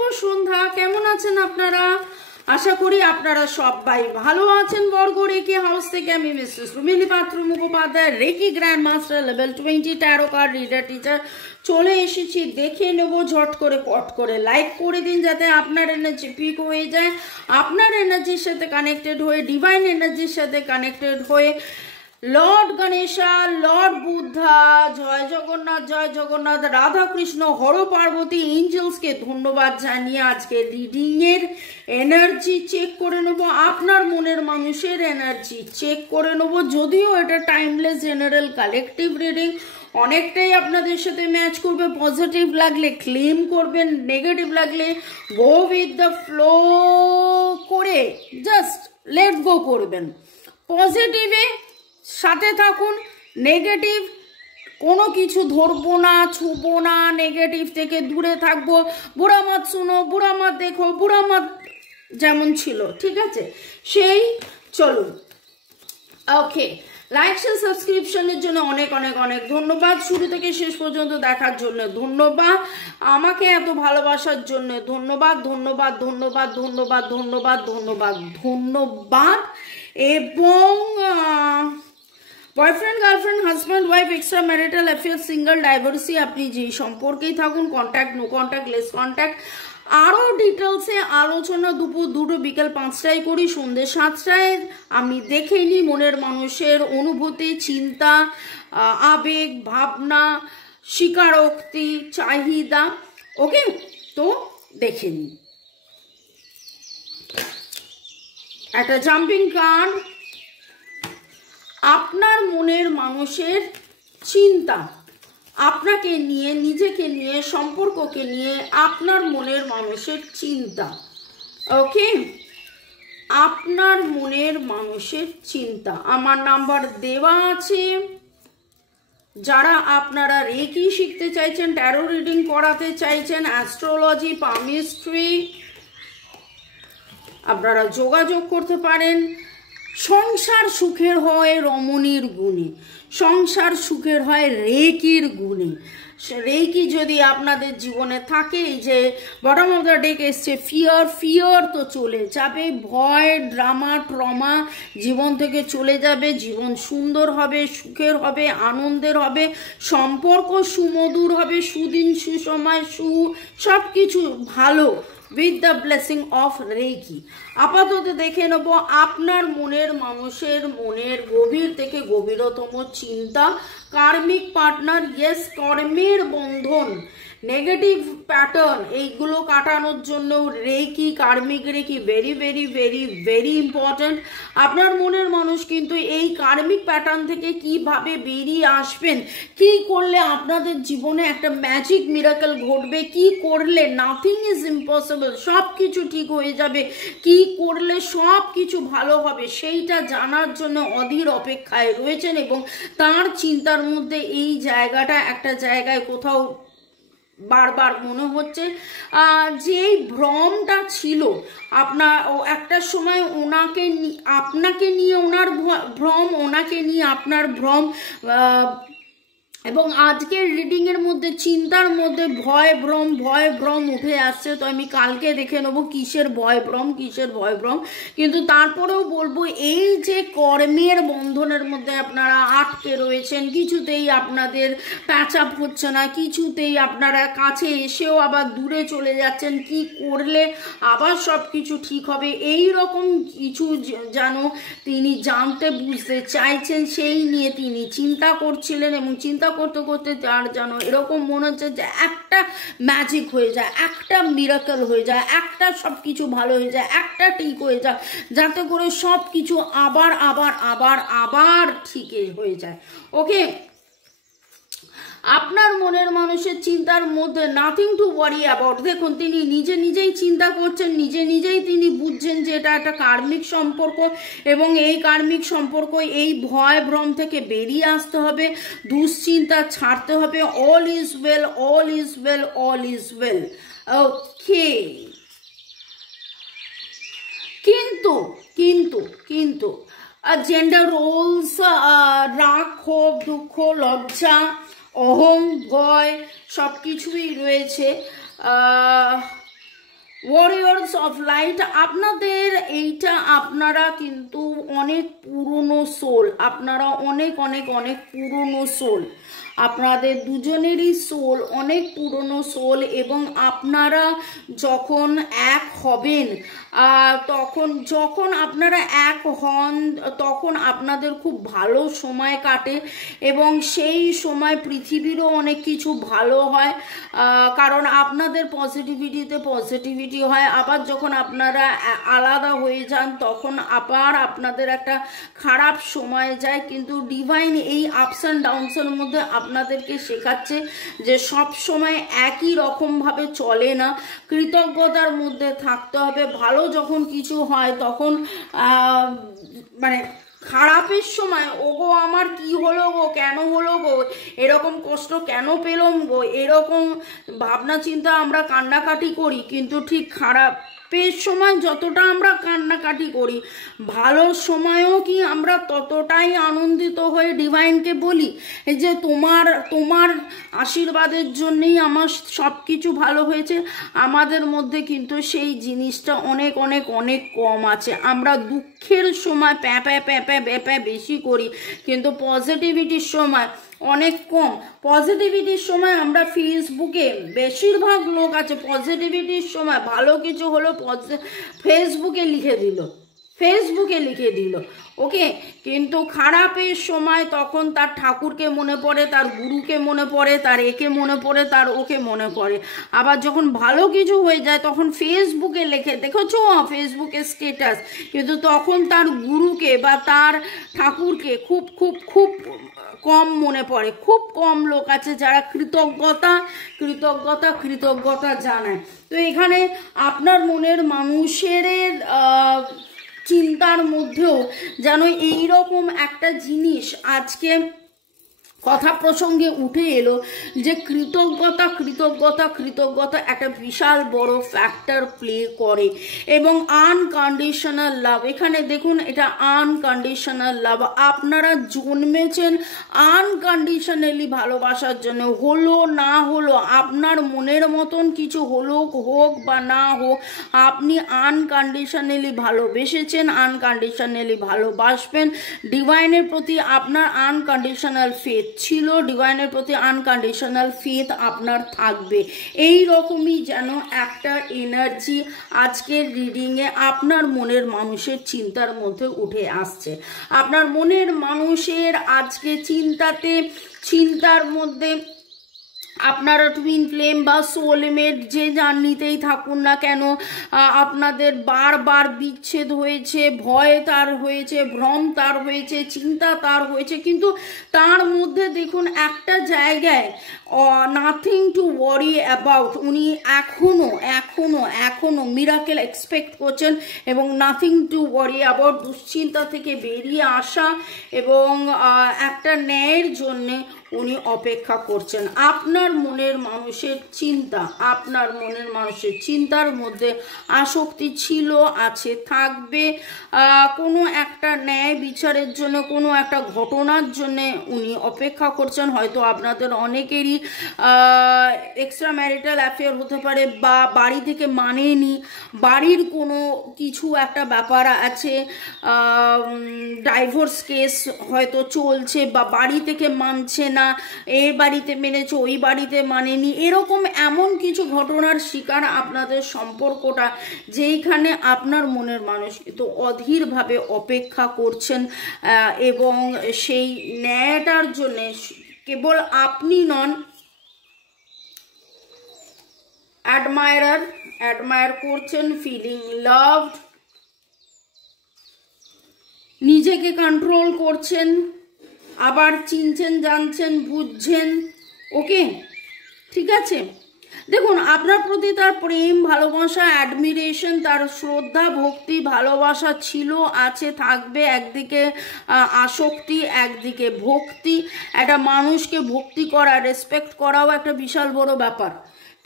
শুভ সন্ধ্যা। কেমন আছেন আপনারা? আশা করি আপনারা সবাই ভালো আছেন। বর্গ রেকি হাউস থেকে আমি Mrs Rumili Patra Mukhopadhyay, Reiki grand master level 20 tarot card reader teacher চলে এসেছি। দেখে নেবো ঝট করে, পট করে লাইক করে দিন যাতে আপনার এনার্জি পিক হয়ে যায়, আপনার এনার্জির সাথে কানেক্টেড হয়ে, ডিভাইন এনার্জির সাথে কানেক্টেড হয়ে লর্ড গণেশা, লর্ড বুদ্ধা, জয় জগন্নাথ, রাধা কৃষ্ণ, হর পার্বতী, এঞ্জেলসকে ধন্যবাদ জানিয়ে আজকে রিডিং এর এনার্জি চেক করে নেবো। আপনার মনের মানুষের এনার্জি চেক করে নেবো। যদিও এটা টাইমলেস জেনারেল কালেকটিভ রিডিং, অনেকটাই আপনাদের সাথে ম্যাচ করবে। পজিটিভ লাগলে ক্লেম করবেন, নেগেটিভ লাগলে গো উইথ দ্য ফ্লো করে জাস্ট লেট গো করবেন। পজিটিভে সাথে থাকুন, নেগেটিভ কোনো কিছু ধরবো না, ছুবো না, নেগেটিভ থেকে দূরে থাকবো। বুড়া মাত শুনো, বুড়া মাত দেখো, বুড়া মাত যেমন ছিল, ঠিক আছে? সেই চলুন। ওকে, লাইক শেয়ার সাবস্ক্রিপশনের জন্য অনেক অনেক অনেক ধন্যবাদ। শুরু থেকে শেষ পর্যন্ত দেখার জন্য ধন্যবাদ। আমাকে এত ভালোবাসার জন্য ধন্যবাদ, ধন্যবাদ, ধন্যবাদ, ধন্যবাদ, ধন্যবাদ, ধন্যবাদ, ধন্যবাদ। এবং boyfriend, girlfriend, husband, wife, extra marital affair, single, divorcee, আপনি যেই সম্পর্কেই থাকুন, contact, no contact, less contact, আরও ডিটেলসে আলোচনা দুপুর 2টো বিকেল 5টায় করি, সন্ধ্যে 7টায়। আমি দেখে নিই মনের মানুষের অনুভূতি, চিন্তা, আবেগ, ভাবনা, স্বীকারোক্তি, চাহিদা। ওকে, তো দেখে নিই। একটা জাম্পিং কার্ড, আপনার মনের মানুষের চিন্তা, আপনাকে নিয়ে, নিজেকে নিয়ে, সম্পর্ককে নিয়ে আপনার মনের মানুষের চিন্তা। ওকে, আপনার মনের মানুষের চিন্তা। আমার নাম্বার দেওয়া আছে। যারা আপনারা রেকি শিখতে চাইছেন, ট্যারো রিডিং করাতে চাইছেন, অ্যাস্ট্রোলজি, পামিস্ট্রি, আপনারা যোগাযোগ করতে পারেন। সংসার সুখের হয় রমণীর গুণে, সংসার সুখের হয় রেকির গুণে। রেকি যদি আপনাদের জীবনে থাকে, এই যে বটম অফ দ্য ডেক এসছে ফিয়ার, ফিয়ার তো চলে যাবে, ভয়, ড্রামা, ট্রমা জীবন থেকে চলে যাবে। জীবন সুন্দর হবে, সুখের হবে, আনন্দের হবে, সম্পর্ক সুমধুর হবে, সুদিন, সুসময়, সব কিছু ভালো with the blessing of Reiki. আপাতত দেখে নেব আপনার মনের মানুষের মনের গভীর থেকে গভীরতম চিন্তা, কার্মিক পার্টনার, ইয়েস, কর্মের বন্ধন, নেগেটিভ প্যাটার্ন, এইগুলো কাটানোর জন্য reiki, karmic reiki very very very very important. আপনার মনের মানুষ কিন্তু এই কার্মিক প্যাটার্ন থেকে কিভাবে বেরিয়ে আসবেন, কি করলে আপনাদের জীবনে একটা ম্যাজিক মিরাকেল ঘটবে, কি করলে নাথিং ইজ ইম্পসিবল, সব কিছু ঠিক হয়ে যাবে, কি করলে সব কিছু ভালো হবে, সেইটা জানার জন্য অধীর অপেক্ষায় রয়েছেন। এবং তার চিন্তার মধ্যে এই জায়গাটা একটা জায়গায় কোথাও বারবার মনে হচ্ছে যে এই ভ্রমটা ছিল আপনার, একটা সময় ওনাকে, আপনাকে নিয়ে ওনার ভ্রম, ওনাকে নিয়ে আপনার ভ্রম। এবং আজকের রিডিং এর মধ্যে চিন্তার মধ্যে ভয় ভ্রম উঠে আসছে। তো আমি কালকে দেখে নেবো কিসের ভয় ভ্রম, কিসের ভয় ভ্রম। কিন্তু তারপরেও বলবো এই যে কর্মের বন্ধনের মধ্যে আপনারা আটকে রয়েছেন, কিছুতেই আপনাদের প্যাচ আপ হচ্ছে না, কিছুতেই আপনারা কাছে এসেও আবার দূরে চলে যাচ্ছেন, কি করলে আবার সব কিছু ঠিক হবে, এই রকম কিছু যেন তিনি জানতে বুঝতে চাইছেন, সেই নিয়ে তিনি চিন্তা করছিলেন। এবং চিন্তা করতে করতে তার যেন এরকম মনে হচ্ছে যে একটা ম্যাজিক হয়ে যায়, একটা মিরাকেল হয়ে যায়, একটা সব কিছু ভালো হয়ে যায়, একটা ঠিক হয়ে যায়, যাতে করে সব কিছু আবার আবার আবার আবার ঠিক হয়ে যায়। ওকে, আপনার মনের মানুষের চিন্তার মধ্যে নাথিং টু ওয়ারি অ্যাবাউট। দেখুন, তিনি নিজেই চিন্তা করছেন, নিজেই তিনি বুঝছেন যে এটা একটা কার্মিক সম্পর্ক, এবং এই কার্মিক সম্পর্ক, এই ভয় ভ্রম থেকে বেরিয়ে আসতে হবে, দুশ্চিন্তা ছাড়তে হবে। All is well, all is well, all is well. Okay, কিন্তু কিন্তু কিন্তু জেন্ডার রোলস, রাগ, ক্ষোভ, দুঃখ, লজ্জা, অহং, ভয় সব কিছুই রয়েছে। ওয়ারিয়র্স অফ লাইট, আপনাদের এইটা, আপনারা কিন্তু অনেক পুরনো সোল, আপনারা অনেক অনেক অনেক পুরনো সোল, আপনাদের দুজনেরই সোল অনেক পুরনো সোল। এবং আপনারা যখন এক হবেন, যখন আপনারা এক হন তখন আপনাদের খুব ভালো সময় কাটে এবং সেই সময় পৃথিবীরও অনেক কিছু ভালো হয়, কারণ আপনাদের পজিটিভিটিতে পজিটিভিটি হয়। আবার যখন আপনারা আলাদা হয়ে যান তখন আবার আপনাদের একটা খারাপ সময় যায়, কিন্তু ডিভাইন এই আপস অ্যান্ড ডাউনসের মধ্যে আপনাদেরকে শেখাচ্ছে যে সব সময় একই রকমভাবে চলে না, কৃতজ্ঞতার মধ্যে থাকতে হবে। ভালো যখন কিছু হয় তখন মানে খারাপের সময় ওগো আমার কি হলো গো, কেন হলো গো, এরকম কষ্ট কেন পেলাম গো, এরকম ভাবনা চিন্তা আমরা কান্নাকাটি করি। কিন্তু ঠিক খারাপের সময় যতটা আমরা কান্নাকাটি করি, ভালো সময়ও কি আমরা ততটাই আনন্দিত হয়ে ডিভাইনকে বলি যে তোমার আশীর্বাদের জন্যই আমার সব কিছু ভালো হয়েছে। আমাদের মধ্যে কিন্তু সেই জিনিসটা অনেক অনেক অনেক কম আছে। আমরা দুঃখের সময় প্যাঁ বেশি করি, কিন্তু পজিটিভিটির সময় অনেক কম। পজিটিভিটির সময় আমরা ফেসবুকে, বেশিরভাগ লোক আছে পজিটিভিটির সময় ভালো কিছু হলো ফেসবুকে লিখে দিল, ওকে, কিন্তু খারাপের সময় তখন তার ঠাকুরকে মনে পড়ে, তার গুরুকে মনে পড়ে, তার একে মনে পড়ে, তার ওকে মনে পড়ে। আবার যখন ভালো কিছু হয়ে যায় তখন ফেসবুকে লেখে, দেখেছো ফেসবুকে স্ট্যাটাস, কিন্তু তখন তার গুরুকে বা তার ঠাকুরকে খুব খুব খুব কম মনে পড়ে। খুব কম লোক আছে যারা কৃতজ্ঞতা জানায়। তো এখানে আপনার মনের মানুষের চিন্তার মধ্যেও যেন এইরকম একটা জিনিস আজকে কথা প্রসঙ্গে উঠে এলো যে কৃতজ্ঞতা একটা বিশাল বড় ফ্যাক্টর প্লে করে। এবং আনকন্ডিশনাল লাভ, এখানে দেখুন এটা আনকন্ডিশনাল লাভ। আপনারা জন্মেছেন আনকন্ডিশনালি ভালোবাসার জন্য, হলো না হলো, আপনার মনের মতন কিছু হলো হোক বা না হোক, আপনি আনকন্ডিশনালি ভালোবেসেছেন, আনকন্ডিশনালি ভালোবাসবেন। ডিভাইনের প্রতি আপনার আনকন্ডিশনাল ফেথ ছিল, ডিভাইনের প্রতি আনকন্ডিশনাল ফেথ আপনার থাকবে। এই রকমই যেন একটা এনার্জি আজকের রিডিংয়ে আপনার মনের মানুষের চিন্তার মধ্যে উঠে আসছে। আপনার মনের মানুষের আজকে চিন্তার মধ্যে আপনারা টুইন ফ্লেম বা সোলমেট যে জার্নিতেই থাকুন না কেন, আপনাদের বারবার বিচ্ছেদ হয়েছে, ভয় তার হয়েছে, ভ্রম তার হয়েছে, চিন্তা তার হয়েছে, কিন্তু তার মধ্যে দেখুন একটা জায়গায় নাথিং টু ওয়ারি অ্যাবাউট, উনি এখনো মিরাকেল এক্সপেক্ট করছেন এবং নাথিং টু ওয়ারি অ্যাবাউট, দুশ্চিন্তা থেকে বেরিয়ে আসা এবং একটা ন্যায়ের জন্যে উনি অপেক্ষা করছেন। আপনার মনের মানুষের চিন্তার মধ্যে আসক্তি ছিল, আছে, থাকবে। কোনো একটা ন্যায় বিচারের জন্য, কোনো একটা ঘটনার জন্য উনি অপেক্ষা করছেন। হয়তো আপনাদের অনেকেরই এক্সট্রা ম্যারিটাল অ্যাফেয়ার হতে পারে, বা বাড়ি থেকে মানেনি, বাড়ির কোনো কিছু একটা ব্যাপার আছে, ডাইভোর্স কেস হয়তো চলছে, বা বাড়ি থেকে মানছে না, এই বাড়িতে মেনেছে ওই বাড়িতে মানেনি, এরকম এমন কিছু ঘটনার শিকার আপনাদের সম্পর্কটা, যেইখানে আপনার মনের মানুষ কিন্তু অধীরভাবে অপেক্ষা করছেন এবং সেই ন্যায়টার জন্যে কেবল আপনি নন, অ্যাডমায়ার করছেন, ফিলিং লাভড, নিজেকে কন্ট্রোল করছেন, আবার চিনছেন, জানছেন, বুঝছেন। ওকে, ঠিক আছে। দেখুন আপনার প্রতি তার প্রেম, ভালোবাসা, অ্যাডমিরেশন, তার শ্রদ্ধা, ভক্তি, ভালোবাসা ছিল, আছে, থাকবে। একদিকে আসক্তি, একদিকে ভক্তি। একটা মানুষকে ভক্তি করা, রেসপেক্ট করাও একটা বিশাল বড় ব্যাপার,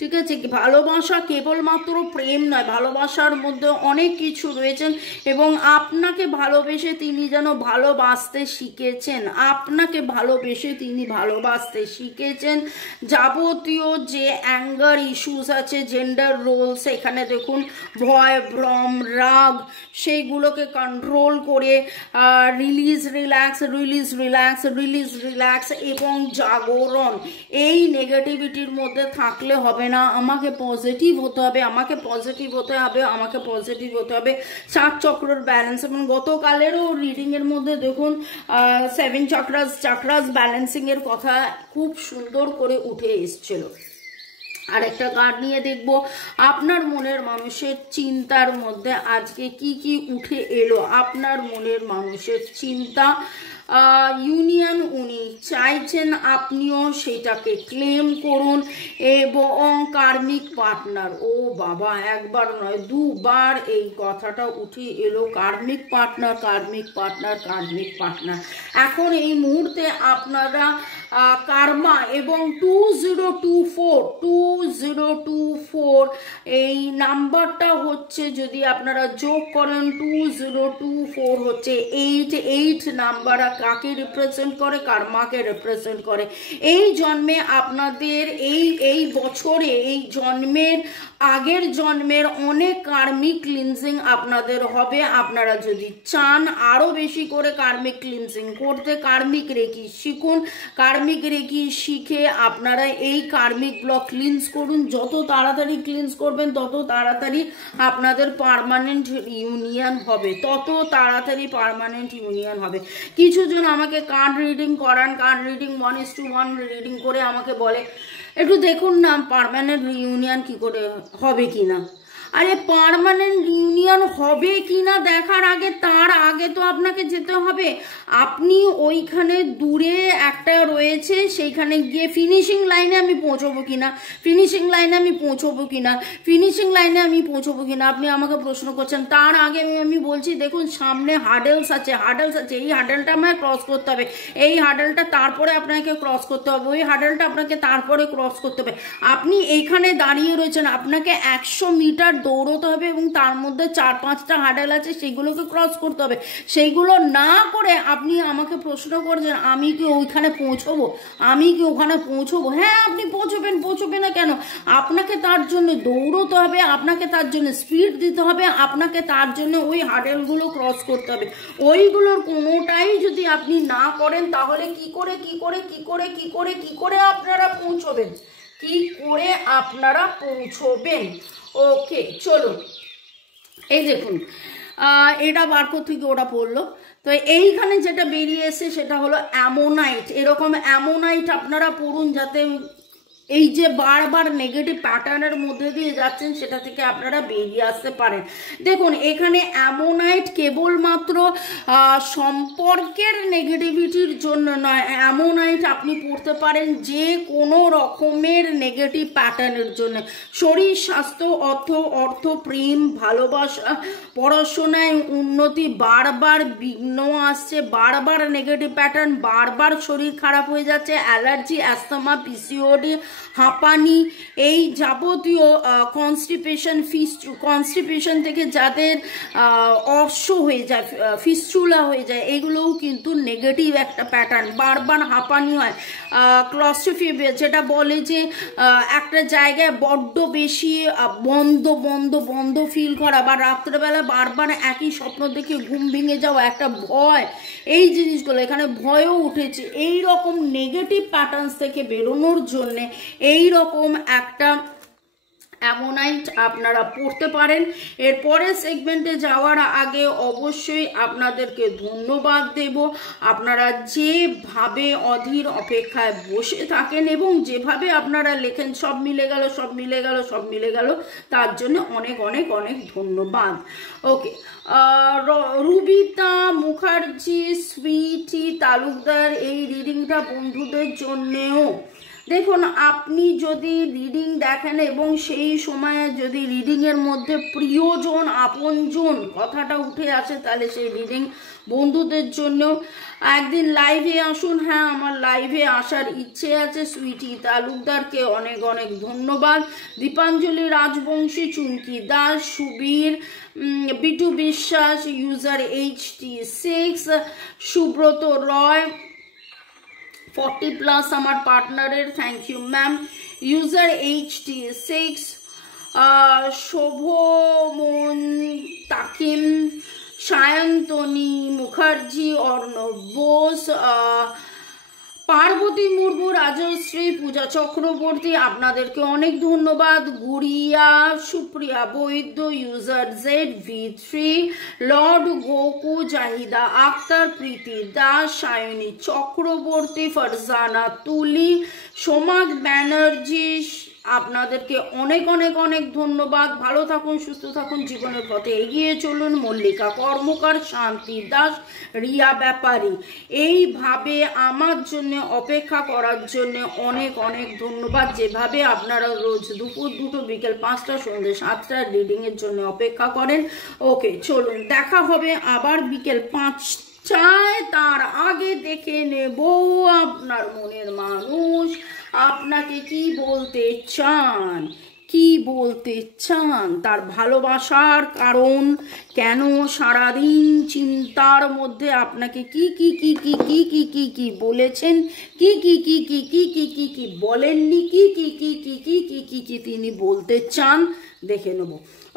ঠিক আছে, ভালোবাসা কেবলমাত্র প্রেম নয়, ভালোবাসার মধ্যে অনেক কিছু রয়েছেন এবং আপনাকে ভালোবেসে তিনি যেন ভালোবাসতে শিখেছেন, আপনাকে ভালোবেসে তিনি ভালোবাসতে শিখেছেন। যাবতীয় যে অ্যাঙ্গার ইস্যুস আছে, জেন্ডার রোলস, এখানে দেখুন ভয়, ভ্রম, রাগ, সেইগুলোকে কন্ট্রোল করে release relax, release relax, release relax এবং জাগরণ, এই নেগেটিভিটির মধ্যে থাকলে হবে না। আমাকে পজিটিভ হতে হবে, আমাকে পজিটিভ হতে হবে, আমাকে পজিটিভ হতে হবে। 7 চক্রের ব্যালেন্স, এবং গতকালেরও রিডিং এর মধ্যে দেখুন 7 চক্রাস ব্যালেন্সিং এর কথা খুব সুন্দর করে উঠে এসেছিল। আর একটা কার্ড নিয়ে দেখব আপনার মনের মানুষের চিন্তার মধ্যে আজকে কি কি উঠে এলো। আপনার মনের মানুষের চিন্তা, ইউনিয়ন উনি চাইছেন, আপনিও সেটাকে ক্লেম করুন। এবং কার্মিক পার্টনার, ও বাবা, একবার নয় দুবার এই কথাটা উঠে এলো, কার্মিক পার্টনার, কার্মিক পার্টনার, কার্মিক পার্টনার। এখন এই মুহূর্তে আপনারা কার্মা এবং 2024 এই নাম্বারটা হচ্ছে, যদি আপনারা যোগ করেন 2024 হচ্ছে 88 নাম্বার, কাকে রিপ্রেজেন্ট করে? কার্মাকে রিপ্রেজেন্ট করে। এই জন্মে আপনাদের এই বছরে, এই জন্মের আগের জন্মের অনেক কার্মিক ক্লিনজিং আপনাদের হবে। আপনারা যদি চান আরো বেশি করে কার্মিক ক্লিনজিং করতে, কার্মিক রেকি শিখুন। কার্মিক রেকি শিখে আপনারা এই কার্মিক ব্লক ক্লিনজ করুন। যত তাড়াতাড়ি ক্লিনজ করবেন তত তাড়াতাড়ি আপনাদের পার্মানেন্ট ইউনিয়ন হবে, তত তাড়াতাড়ি পার্মানেন্ট ইউনিয়ন হবে। কিছু জন আমাকে কার্ড রিডিং করান, কার্ড রিডিং 1:1 রিডিং করে আমাকে বলে একটু দেখুন না পার্মানেন্ট রিউনিয়ন কি করে হবে কিনা। আরে পার্মানেন্ট ইউনিয়ন হবে কিনা দেখার আগে, তার আগে তো আপনাকে যেতে হবে। আপনি ওইখানে দূরে একটা রয়েছে, সেইখানে গিয়ে ফিনিশিং লাইনে আমি পৌঁছবো কিনা, ফিনিশিং লাইনে আমি পৌঁছবো কিনা, ফিনিশিং লাইনে আমি পৌঁছবো কিনা আপনি আমাকে প্রশ্ন করছেন। তার আগে আমি বলছি দেখুন সামনে হার্ডেলস আছে, হার্ডেলস আছে, এই হার্ডেলটা আমায় ক্রস করতে হবে, এই হার্ডেলটা তারপরে আপনাকে ক্রস করতে হবে, ওই হার্ডেলটা আপনাকে তারপরে ক্রস করতে হবে। আপনি এইখানে দাঁড়িয়ে রয়েছেন, আপনাকে 100 মিটার দৌড়তে হবে এবং তার মধ্যে 4-5টা হার্ডেল আছে, সেগুলোকে ক্রস করতে হবে। সেইগুলো না করে আপনি আমাকে প্রশ্ন করছেন আমি কি ওইখানে পৌঁছবো, আমি কি ওখানে পৌঁছবো? হ্যাঁ আপনি পৌঁছবেন, পৌঁছবে না কেন? আপনাকে তার জন্য দৌড়তে হবে, আপনাকে তার জন্য স্পিড দিতে হবে, আপনাকে তার জন্য ওই হার্ডেলগুলো ক্রস করতে হবে। ওইগুলোর কোনোটাই যদি আপনি না করেন তাহলে কি করে আপনারা পৌঁছবেন, কি করে আপনারা পৌঁছবেন? ওকে চলুন, এই দেখুন এটা বার করতে গিয়ে ওটা পড়লো। তো এইখানে যেটা বেরিয়ে এসে সেটা হলো অ্যামোনাইট। এরকম অ্যামোনাইট আপনারা পড়ুন, যাতে এই যে বারবার নেগেটিভ প্যাটার্নের মধ্যে দিয়ে যাচ্ছেন সেটা থেকে আপনারা বেরিয়ে আসতে পারেন। দেখুন এখানে অ্যামোনাইট কেবলমাত্র সম্পর্কের নেগেটিভিটির জন্য নয়, অ্যামোনাইট আপনি পড়তে পারেন যে কোনো রকমের নেগেটিভ প্যাটার্নের জন্য। শরীর, স্বাস্থ্য, অর্থ, প্রেম, ভালোবাসা, পড়াশোনায় উন্নতি, বারবার বিঘ্ন আসছে, বারবার নেগেটিভ প্যাটার্ন, বারবার শরীর খারাপ হয়ে যাচ্ছে, অ্যালার্জি, অ্যাস্তমা, পিসিওডি, হাঁপানি, এই যাবতীয় কনস্টিপেশন থেকে যাদের অর্শ হয়ে যায়, ফিস্চুলা হয়ে যায়, এগুলোও কিন্তু নেগেটিভ একটা প্যাটার্ন। বারবার হাঁপানি হয়, ক্লস্ট্রোফোবিয়া যেটা বলে যে একটা জায়গায় বড্ড বেশি বন্ধ ফিল করা, বা রাত্রেবেলা বারবার একই স্বপ্ন দেখে ঘুম ভেঙে যাওয়া, একটা ভয়, এই জিনিসগুলো এখানে ভয়ও উঠেছে। এই রকম নেগেটিভ প্যাটার্নস থেকে বেরোনোর জন্য এই রকম একটা অ্যামোনাইট আপনারা পড়তে পারেন। এরপরে সেগমেন্টে যাওয়ার আগে অবশ্যই আপনাদেরকে ধন্যবাদ দেব। আপনারা যেভাবে অধীর অপেক্ষায় বসে থাকেন এবং যেভাবে আপনারা লেখেন সব মিলে গেল, তার জন্য অনেক অনেক অনেক ধন্যবাদ। ওকে, রুবিতা মুখার্জি, সুইটি তালুকদার, এই রিডিংটা বন্ধুদের জন্যেও দেখুন, আপনি যদি রিডিং দেখেন এবং সেই সময়ে যদি রিডিংয়ের মধ্যে প্রিয়জন আপনজন কথাটা উঠে আসে, তাহলে সেই রিডিং বন্ধুদের জন্য। একদিন লাইভে আসুন। হ্যাঁ, আমার লাইভে আসার ইচ্ছে আছে। সুইটি তালুকদারকে অনেক অনেক ধন্যবাদ। দীপাঞ্জলি রাজবংশী, চুমকি দাস, সুবীর, বিটু বিশ্বাস, ইউজার HT6, সুব্রত রয়, 40+ আমার পার্টনারের, thank you ma'am. User HT6, Shobhaman তাকিম, সায়ন্তনী মুখার্জি, অর্ণব বোস, পার্বতী মুর্মু, রাজশ্রী, পূজা চক্রবর্তী, আপনাদেরকে অনেক ধন্যবাদ। Guriya, Supriya Baidya, user ZV3, lord Goku, Jahida Akhtar, Priti Das, Sayani Chakraborty, Farzana Tuli, Somak Banerjee, আপনাদেরকে অনেক অনেক অনেক ধন্যবাদ। ভালো থাকুন, সুস্থ থাকুন, জীবনের পথে এগিয়ে চলুন। মল্লিকা কর্মকার, শান্তি দাস, রিয়া ব্যাপারী, এইভাবে আমার জন্য অপেক্ষা করার জন্য অনেক অনেক ধন্যবাদ। যেভাবে আপনারা রোজ দুপুর 2টো, বিকেল 5টা, সন্ধ্যে 7টার রিডিংয়ের জন্য অপেক্ষা করেন। ওকে, চলুন, দেখা হবে আবার বিকেল 5টায়। তার আগে দেখে নেব আপনার মনের মানুষ আপনাকে কি বলতে চান, কি বলতে চান, তার ভালোবাসার কারণ, কেন সারাদিন চিন্তার মধ্যে আপনাকে কি কি কি কি কি কি কি কি বলেছেন, কি কি কি কি কি কি কি কি বলেননি, কি কি কি কি কি কি কি কি তিনি বলতে চান, দেখে নেব।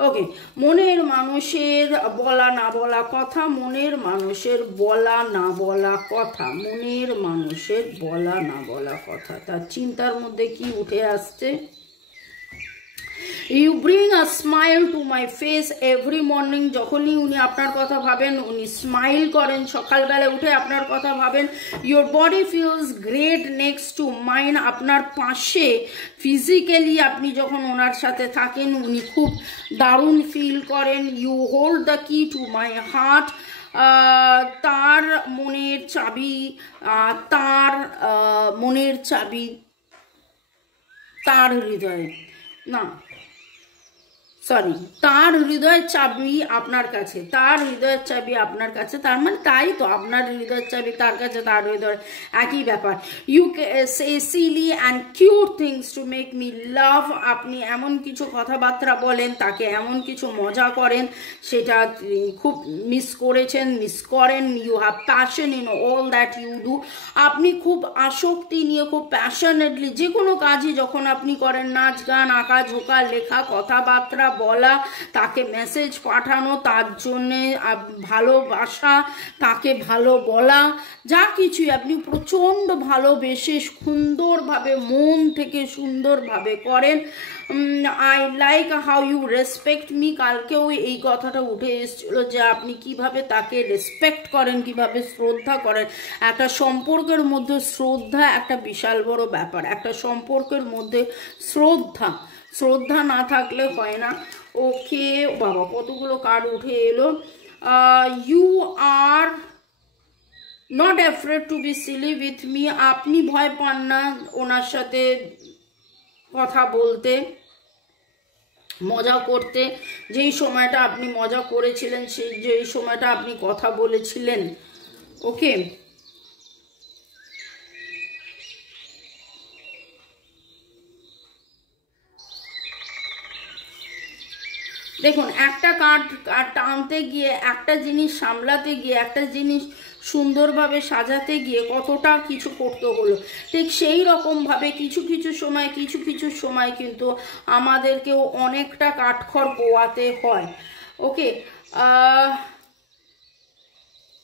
ওকে, মনের মানুষের বলা না বলা কথা, মনের মানুষের বলা না বলা কথা, মনের মানুষের বলা না বলা কথা, তার চিন্তার মধ্যে কি উঠে আসছে। You bring a smile to my face every morning. যখনই উনি আপনার কথা ভাবেন, উনি স্মাইল করেন। সকালবেলা উঠে আপনার কথা ভাবেন। Your body feels great next to mine. আপনার পাশে ফিজিক্যালি আপনি যখন ওনার সাথে থাকেন, উনি খুব দারুণ ফিল করেন। You hold the key to my heart. তার মনের চাবি, তার মনের চাবি তার হৃদয়ে, না সরি, তার হৃদয়ের চাবি আপনার কাছে, তার হৃদয়ের চাবি আপনার কাছে। তার মানে তাই তো, আপনার হৃদয়ের চাবি তার কাছে, তার হৃদয়, একই ব্যাপার। You say silly and cute things to make me love. আপনি এমন কিছু কথাবার্তা বলেন, তাকে এমন কিছু মজা করেন, সেটা খুব মিস করেছেন, মিস করেন। You have passion in all that you do. আপনি খুব আসক্তি নিয়ে, খুব প্যাশনেটলি যে কোনো কাজই যখন আপনি করেন, নাচ গান, আঁকা ঝোঁকা, লেখা, কথাবার্তা বলা, তাকে মেসেজ পাঠানো, তার জন্যে ভালোবাসা, তাকে ভালো বলা, যা কিছুই আপনি প্রচণ্ড ভালোবেসে সুন্দরভাবে, মন থেকে সুন্দরভাবে করেন। I like how you respect me. কালকেও এই কথাটা উঠে এসেছিল যে আপনি কিভাবে তাকে রেসপেক্ট করেন, কিভাবে শ্রদ্ধা করেন। একটা সম্পর্কের মধ্যে শ্রদ্ধা একটা বিশাল বড় ব্যাপার। একটা সম্পর্কের মধ্যে শ্রদ্ধা না থাকলে হয় না। ওকে বাবা, কতগুলো কার্ড উঠে এলো। You are not afraid to be silly with me. আপনি ভয় পান না ওনার সাথে কথা বলতে, মজা করতে। যেই সময়টা আপনি মজা করেছিলেন, যেই সময়টা আপনি কথা বলেছিলেন। ওকে, দেখুন, একটা কার্ড টানতে গিয়ে, একটা জিনিস সামলাতে গিয়ে, একটা জিনিস সুন্দরভাবে সাজাতে গিয়ে কতটা কিছু করতে হলো। ঠিক সেই রকমভাবে কিছু কিছু সময় কিন্তু আমাদেরকেও অনেকটা কাঠখড় পোয়াতে হয়। ওকে,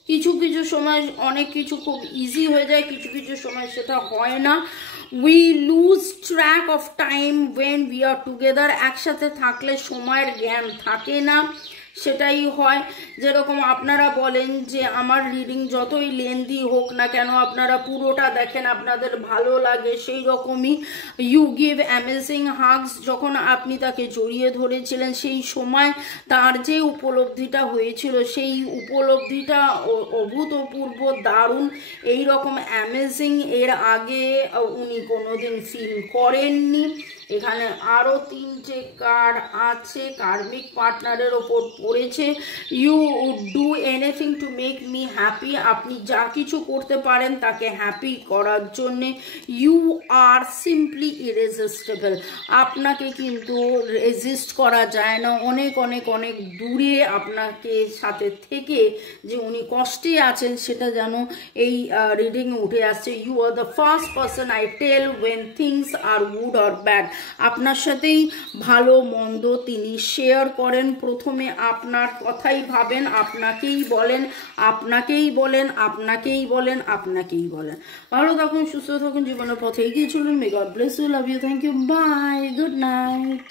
কিছু সময় অনেক কিছু খুব ইজি হয়ে যায়, কিছু সময় সেটা হয় না। We lose track of time when we are together. একসাথে থাকলে সময়ের জ্ঞান থাকে না। সেটাই হয়। যেরকম আপনারা বলেন যে আমার রিডিং যতই লেন্দি হোক না কেন আপনারা পুরোটা দেখেন, আপনাদের ভালো লাগে, সেই রকমই ইউ গিভ অ্যামেজিং হাগস। যখন আপনি তাকে জড়িয়ে ধরেছিলেন সেই সময় তার যে উপলব্ধিটা হয়েছিল সেই উপলব্ধিটা অভূতপূর্ব দারুণ, এই রকম অ্যামেজিং এর আগে উনি কোনোদিন ফিল করেননি। এখানে আরো 3টে কার্ড আছে, কার্মিক পার্টনারের ওপর পড়েছে। You do anything to make me happy, আপনি যা কিছু করতে পারেন তাকে হ্যাপি করার জন্যে। ইউ আর সিম্পলি ইরেজিস্টেবল, আপনাকে কিন্তু রেজিস্ট করা যায় না, অনেক অনেক অনেক দূরে আপনাকে সাথে থেকে যে উনি কষ্টে আছেন সেটা যেন এই রিডিংয়ে উঠে আসছে। You are the first person I tell when things are good or bad, আপনার সাথেই ভালো মন্দ তিনি শেয়ার করেন। প্রথমে আপনার কথাই ভাবেন, আপনাকেই বলেন, আপনাকেই বলেন, আপনাকেই বলেন, আপনাকেই বলেন। ভালো থাকুন, সুস্থ থাকুন, জীবনের পথে এগিয়ে চলুন। May God bless you, love you, thank you, bye, good night.